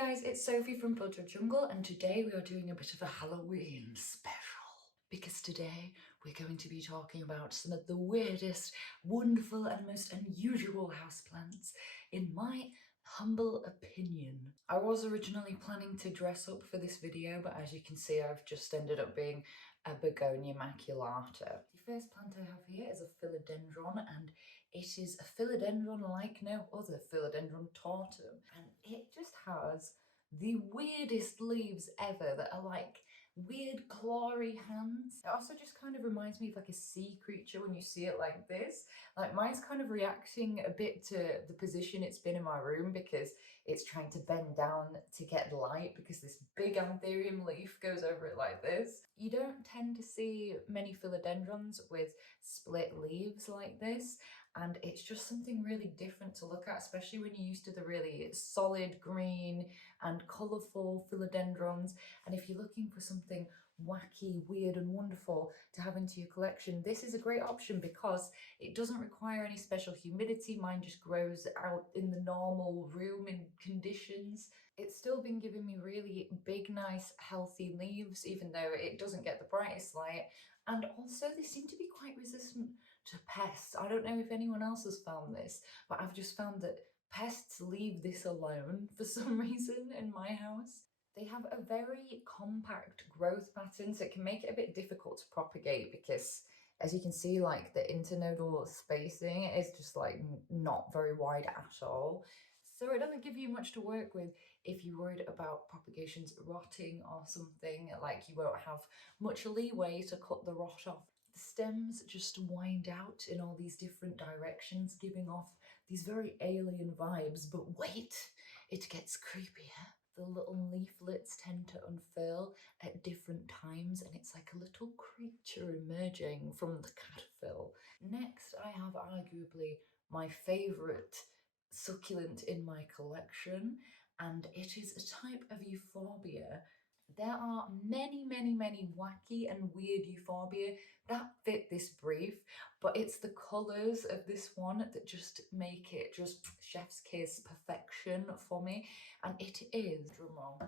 guys, it's Sophie from Butter Jungle, and today we are doing a bit of a Halloween special. Because today we're going to be talking about some of the weirdest, wonderful and most unusual houseplants in my humble opinion. I was originally planning to dress up for this video, but as you can see I've just ended up being a begonia maculata. The first plant I have here is a philodendron, and it is a philodendron like no other, philodendron tortum, and it just has the weirdest leaves ever that are like weird clawy hands. It also just kind of reminds me of like a sea creature when you see it like this. Like mine's kind of reacting a bit to the position it's been in my room because it's trying to bend down to get light because this big antherium leaf goes over it like this. You don't tend to see many philodendrons with split leaves like this, and it's just something really different to look at, especially when you're used to the really solid green and colourful philodendrons. And if you're looking for something wacky, weird and wonderful to have into your collection, this is a great option because it doesn't require any special humidity. Mine just grows out in the normal room in conditions. It's still been giving me really big, nice, healthy leaves, even though it doesn't get the brightest light. And also they seem to be quite resistant to pests. I don't know if anyone else has found this, but I've just found that pests leave this alone for some reason in my house. They have a very compact growth pattern, so it can make it a bit difficult to propagate because, as you can see, like the internodal spacing is just like not very wide at all. So it doesn't give you much to work with if you're worried about propagations rotting or something. Like you won't have much leeway to cut the rot off. The stems just wind out in all these different directions, giving off these very alien vibes. But wait, it gets creepier. The little leaflets tend to unfurl at different times, and it's like a little creature emerging from the catfill. Next, I have arguably my favourite succulent in my collection, and it is a type of euphorbia. There are many wacky and weird euphorbia that fit this brief, but it's the colours of this one that just make it just chef's kiss perfection for me, and it is, drumroll,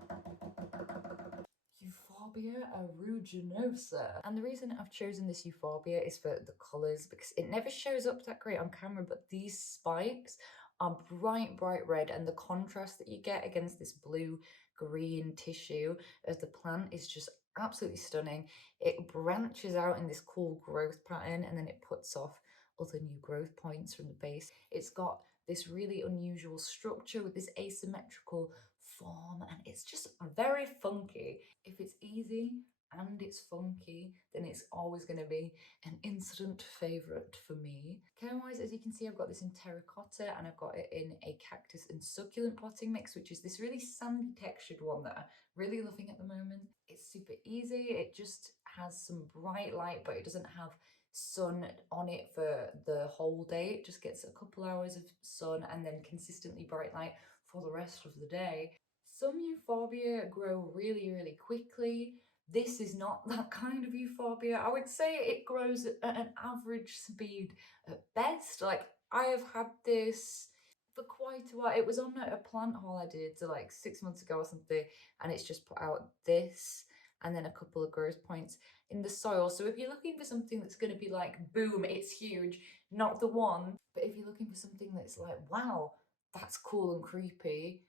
Euphorbia aeruginosa. And the reason I've chosen this euphorbia is for the colours, because it never shows up that great on camera, but these spikes are bright red, and the contrast that you get against this blue green tissue of the plant is just absolutely stunning. It branches out in this cool growth pattern, and then it puts off other new growth points from the base. It's got this really unusual structure with this asymmetrical form, and it's just very funky. If it's easy and it's funky, then it's always going to be an instant favourite for me. Care-wise, as you can see, I've got this in terracotta, and I've got it in a cactus and succulent potting mix, which is this really sandy textured one that I'm really loving at the moment. It's super easy. It just has some bright light, but it doesn't have sun on it for the whole day. It just gets a couple hours of sun and then consistently bright light for the rest of the day. Some euphorbia grow really quickly. This is not that kind of euphorbia. I would say it grows at an average speed at best. Like, I have had this for quite a while. It was on a plant haul I did like 6 months ago or something, and it's just put out this and then a couple of growth points in the soil. So if you're looking for something that's going to be like, boom, it's huge, not the one. But if you're looking for something that's like, wow, that's cool and creepy,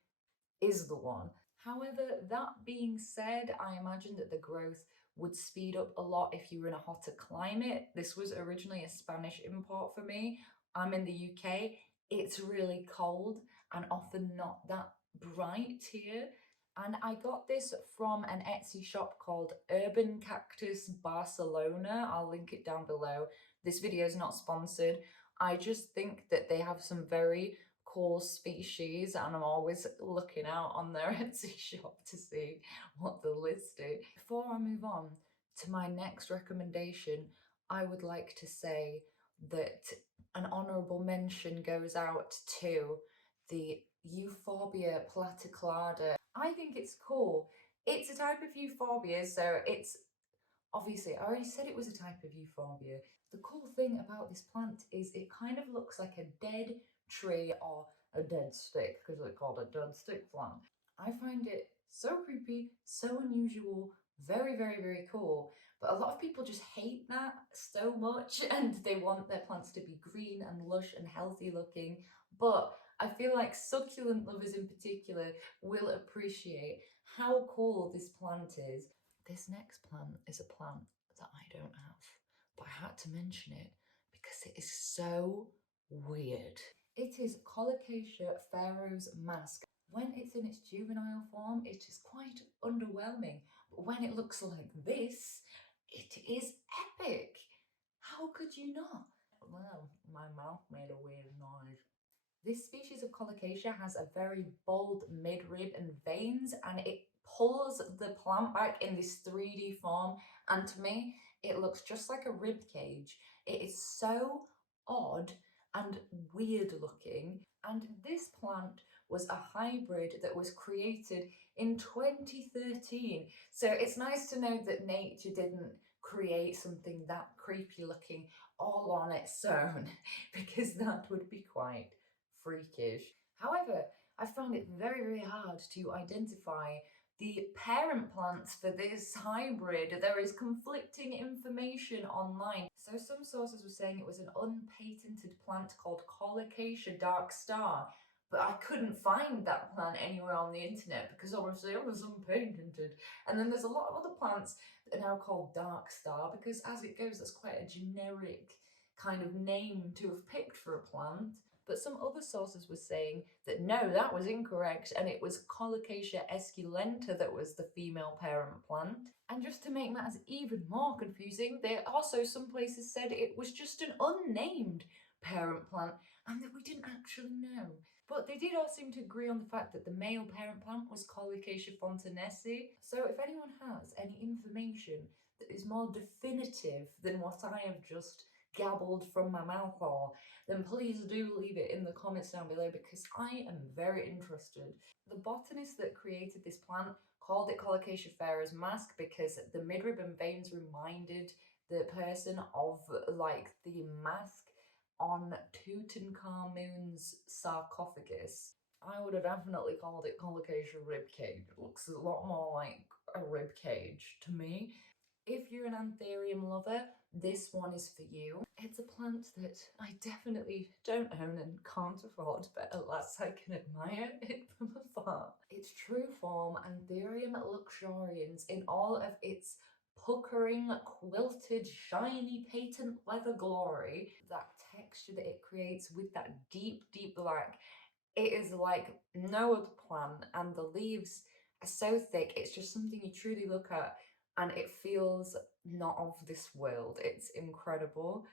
is the one. However, that being said, I imagine that the growth would speed up a lot if you were in a hotter climate. This was originally a Spanish import for me. I'm in the UK. It's really cold and often not that bright here. And I got this from an Etsy shop called Urban Cactus Barcelona. I'll link it down below. This video is not sponsored. I just think that they have some very cool species, and I'm always looking out on their Etsy shop to see what the list is. Before I move on to my next recommendation, I would like to say that an honourable mention goes out to the Euphorbia platyclada. I think it's cool. It's a type of euphorbia, so it's obviously, I already said it was a type of euphorbia. The cool thing about this plant is it kind of looks like a dead tree or a dead stick, because it's called a dead stick plant. I find it so creepy, so unusual, very, very, very cool. But a lot of people just hate that so much and they want their plants to be green and lush and healthy looking. But I feel like succulent lovers in particular will appreciate how cool this plant is. This next plant is a plant that I don't have, but I had to mention it because it is so weird. It is Colocasia pharaoh's mask. When it's in its juvenile form, it is quite underwhelming, but when it looks like this, it is epic. How could you not? Well, my mouth made a weird noise. This species of colocasia has a very bold midrib and veins, and it pulls the plant back in this 3D form. And to me, it looks just like a rib cage. It is so odd and weird looking. And this plant was a hybrid that was created in 2013. So it's nice to know that nature didn't create something that creepy looking all on its own, because that would be quite freakish. However, I found it very, very hard to identify the parent plants for this hybrid. There is conflicting information online. So some sources were saying it was an unpatented plant called Colocasia dark star, but I couldn't find that plant anywhere on the internet because obviously it was unpatented. And then there's a lot of other plants that are now called dark star because, as it goes, that's quite a generic kind of name to have picked for a plant. But some other sources were saying that no, that was incorrect, and it was Colocasia esculenta that was the female parent plant. And just to make matters even more confusing, there also some places said it was just an unnamed parent plant and that we didn't actually know. But they did all seem to agree on the fact that the male parent plant was Colocasia fontanesi. So if anyone has any information that is more definitive than what I have just gabbled from my mouth hole, then please do leave it in the comments down below because I am very interested. The botanist that created this plant called it Colocasia pharaoh's mask because the midrib and veins reminded the person of like the mask on Tutankhamun's sarcophagus. I would have definitely called it Colocasia ribcage. It looks a lot more like a ribcage to me. If you're an Antherium lover, this one is for you. It's a plant that I definitely don't own and can't afford, but alas, I can admire it from afar. Its true form, Antherium Luxurians, in all of its puckering, quilted, shiny, patent leather glory, that texture that it creates with that deep, deep black, it is like no other plant, and the leaves are so thick, it's just something you truly look at and it feels not of this world. It's incredible.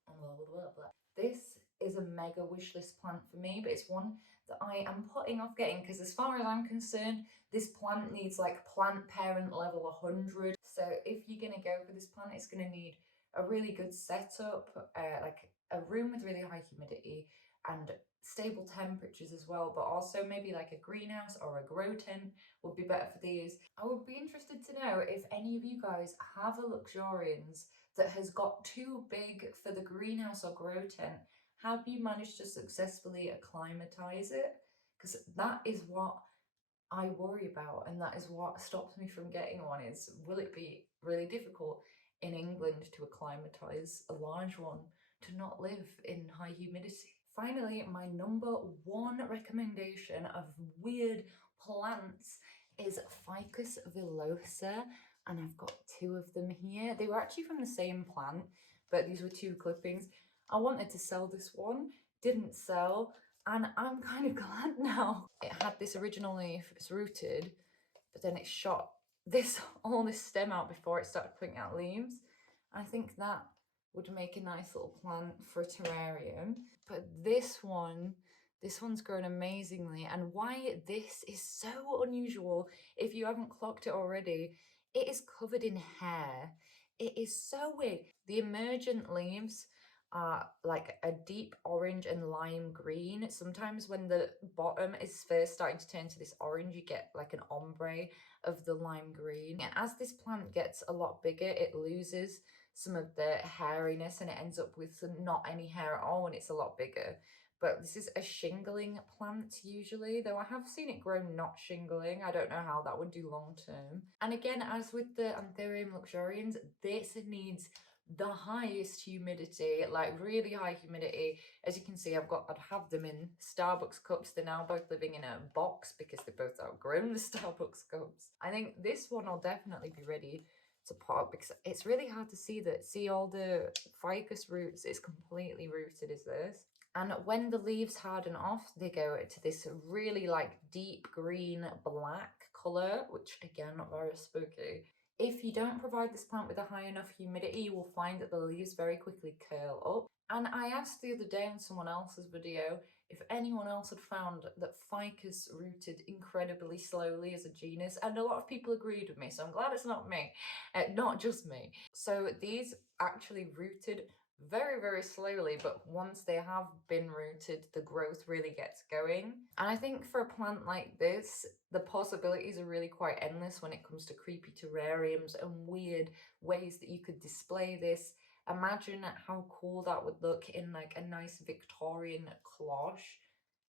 This is a mega wish list plant for me, but it's one that I am putting off getting because, as far as I'm concerned, this plant needs like plant parent level 100. So if you're going to go for this plant, it's going to need a really good setup, like a room with really high humidity and stable temperatures as well, but also maybe like a greenhouse or a grow tent would be better for these. I would be interested to know if any of you guys have a Luxurians that has got too big for the greenhouse or grow tent. Have you managed to successfully acclimatize it? Because that is what I worry about, and that is what stops me from getting one. Is will it be really difficult in England to acclimatise a large one to not live in high humidity? Finally, my number one recommendation of weird plants is Ficus Velosa, and I've got two of them here. They were actually from the same plant, but these were two clippings. I wanted to sell this one, didn't sell, and I'm kind of glad now. It had this original leaf, it's rooted, but then it shot all this stem out before it started putting out leaves. I think that would make a nice little plant for a terrarium. But this one's grown amazingly. And why this is so unusual, if you haven't clocked it already, it is covered in hair. It is so weird. The emergent leaves are like a deep orange and lime green. Sometimes when the bottom is first starting to turn to this orange, you get like an ombre of the lime green. And as this plant gets a lot bigger, it loses some of the hairiness and it ends up with not any hair at all when it's a lot bigger. but this is a shingling plant usually, though I have seen it grow not shingling. I don't know how that would do long term. And again, as with the Antherium Luxurians, this needs the highest humidity, like really high humidity. As you can see, I'd have them in Starbucks cups. They're now both living in a box because they both outgrown the Starbucks cups. I think this one will definitely be ready to pot because it's really hard to see all the ficus roots. It's completely rooted, is this? And when the leaves harden off, they go to this really like deep green black colour, which again, not very spooky. If you don't provide this plant with a high enough humidity, you will find that the leaves very quickly curl up. And I asked the other day in someone else's video if anyone else had found that ficus rooted incredibly slowly as a genus, and a lot of people agreed with me, so I'm glad it's not me, not just me. So these actually rooted very, very slowly, but once they have been rooted, the growth really gets going. And I think for a plant like this, the possibilities are really quite endless when it comes to creepy terrariums and weird ways that you could display this. Imagine how cool that would look in like a nice Victorian cloche.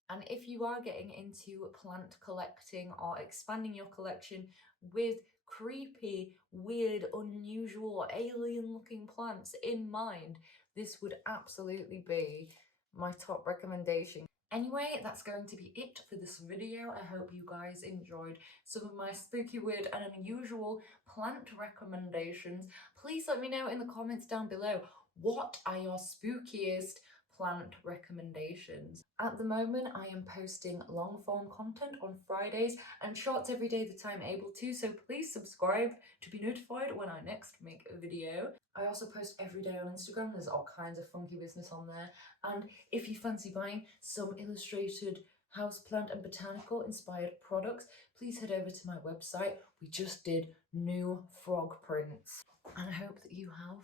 And if you are getting into plant collecting or expanding your collection with creepy, weird, unusual, alien looking plants in mind, this would absolutely be my top recommendation. Anyway, that's going to be it for this video. I hope you guys enjoyed some of my spooky, weird and unusual plant recommendations. Please let me know in the comments down below, what are your spookiest plant recommendations? At the moment, I am posting long form content on Fridays and shorts every day that I'm able to, so please subscribe to be notified when I next make a video. I also post every day on Instagram. There's all kinds of funky business on there. And if you fancy buying some illustrated houseplant and botanical inspired products, please head over to my website. We just did new frog prints. And I hope that you have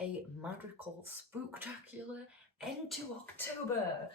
a magical, spooktacular end to October.